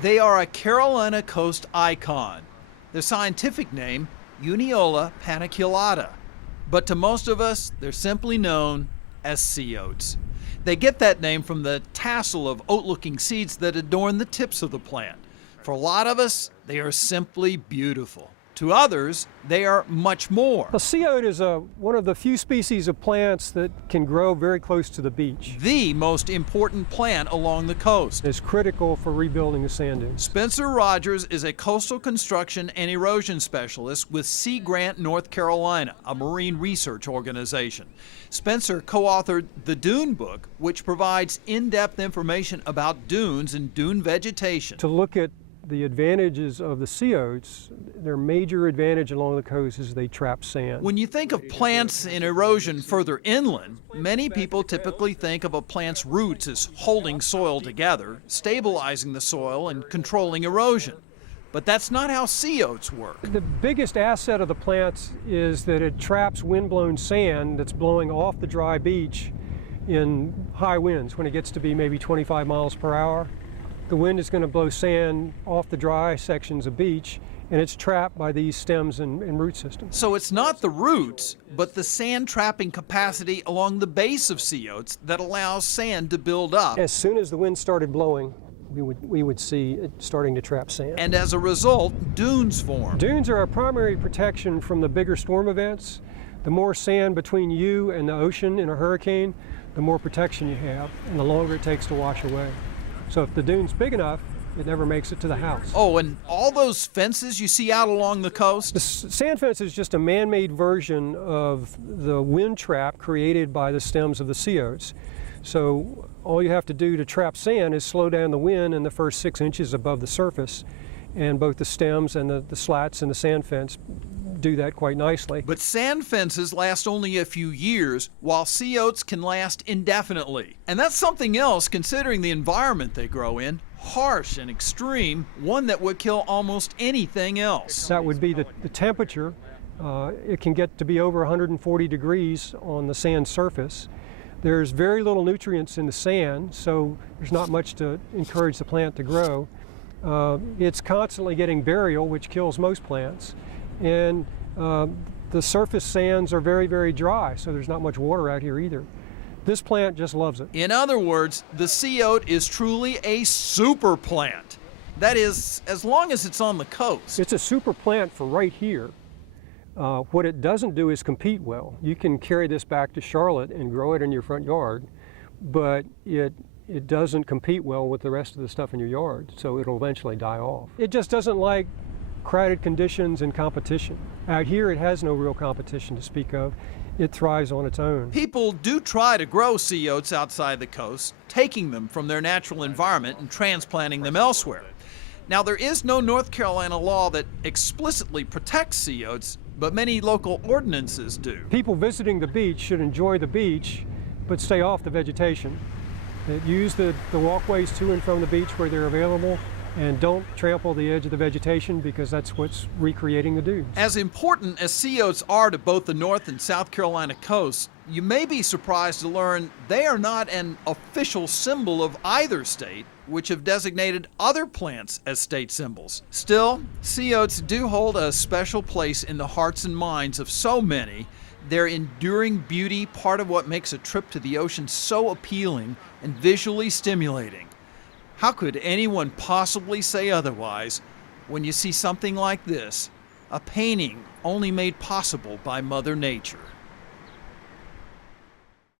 They are a Carolina coast icon. Their scientific name, Uniola paniculata. But to most of us, they're simply known as sea oats. They get that name from the tassel of oat-looking seeds that adorn the tips of the plant. For a lot of us, they are simply beautiful. To others, they are much more. A sea oat is one of the few species of plants that can grow very close to the beach. The most important plant along the coast. It's critical for rebuilding the sand dunes. Spencer Rogers is a coastal construction and erosion specialist with Sea Grant, North Carolina, a marine research organization. Spencer co-authored the Dune book, which provides in-depth information about dunes and dune vegetation. To look at the advantages of the sea oats, their major advantage along the coast is they trap sand. When you think of plants in erosion further inland, many people typically think of a plant's roots as holding soil together, stabilizing the soil, and controlling erosion. But that's not how sea oats work. The biggest asset of the plants is that it traps windblown sand that's blowing off the dry beach in high winds when it gets to be maybe 25 miles per hour. The wind is going to blow sand off the dry sections of beach, and it's trapped by these stems and root systems. So it's not the roots, but the sand trapping capacity along the base of sea oats that allows sand to build up. As soon as the wind started blowing, we would see it starting to trap sand. And as a result, dunes form. Dunes are our primary protection from the bigger storm events. The more sand between you and the ocean in a hurricane, the more protection you have, and the longer it takes to wash away. So if the dune's big enough, it never makes it to the house. Oh, and all those fences you see out along the coast? The sand fence is just a man-made version of the wind trap created by the stems of the sea oats. So all you have to do to trap sand is slow down the wind in the first 6 inches above the surface, and both the stems and the slats in the sand fence do that quite nicely. But sand fences last only a few years, while sea oats can last indefinitely. And that's something else considering the environment they grow in. Harsh and extreme, one that would kill almost anything else. That would be the temperature. It can get to be over 140 degrees on the sand surface. There's very little nutrients in the sand, so there's not much to encourage the plant to grow. It's constantly getting burial, which kills most plants. And the surface sands are very, very dry, so there's not much water out here either. This plant just loves it. In other words, the sea oat is truly a super plant. That is, as long as it's on the coast. It's a super plant for right here. What it doesn't do is compete well. You can carry this back to Charlotte and grow it in your front yard, but it doesn't compete well with the rest of the stuff in your yard, so it'll eventually die off. It just doesn't like crowded conditions and competition. Out here, it has no real competition to speak of. It thrives on its own. People do try to grow sea oats outside the coast, taking them from their natural environment and transplanting them elsewhere. Now, there is no North Carolina law that explicitly protects sea oats, but many local ordinances do. People visiting the beach should enjoy the beach, but stay off the vegetation. Use the walkways to and from the beach where they're available, and don't trample the edge of the vegetation because that's what's recreating the dunes. As important as sea oats are to both the North and South Carolina coasts, you may be surprised to learn they are not an official symbol of either state, which have designated other plants as state symbols. Still, sea oats do hold a special place in the hearts and minds of so many. Their enduring beauty, part of what makes a trip to the ocean so appealing and visually stimulating. How could anyone possibly say otherwise when you see something like this, a painting only made possible by Mother Nature?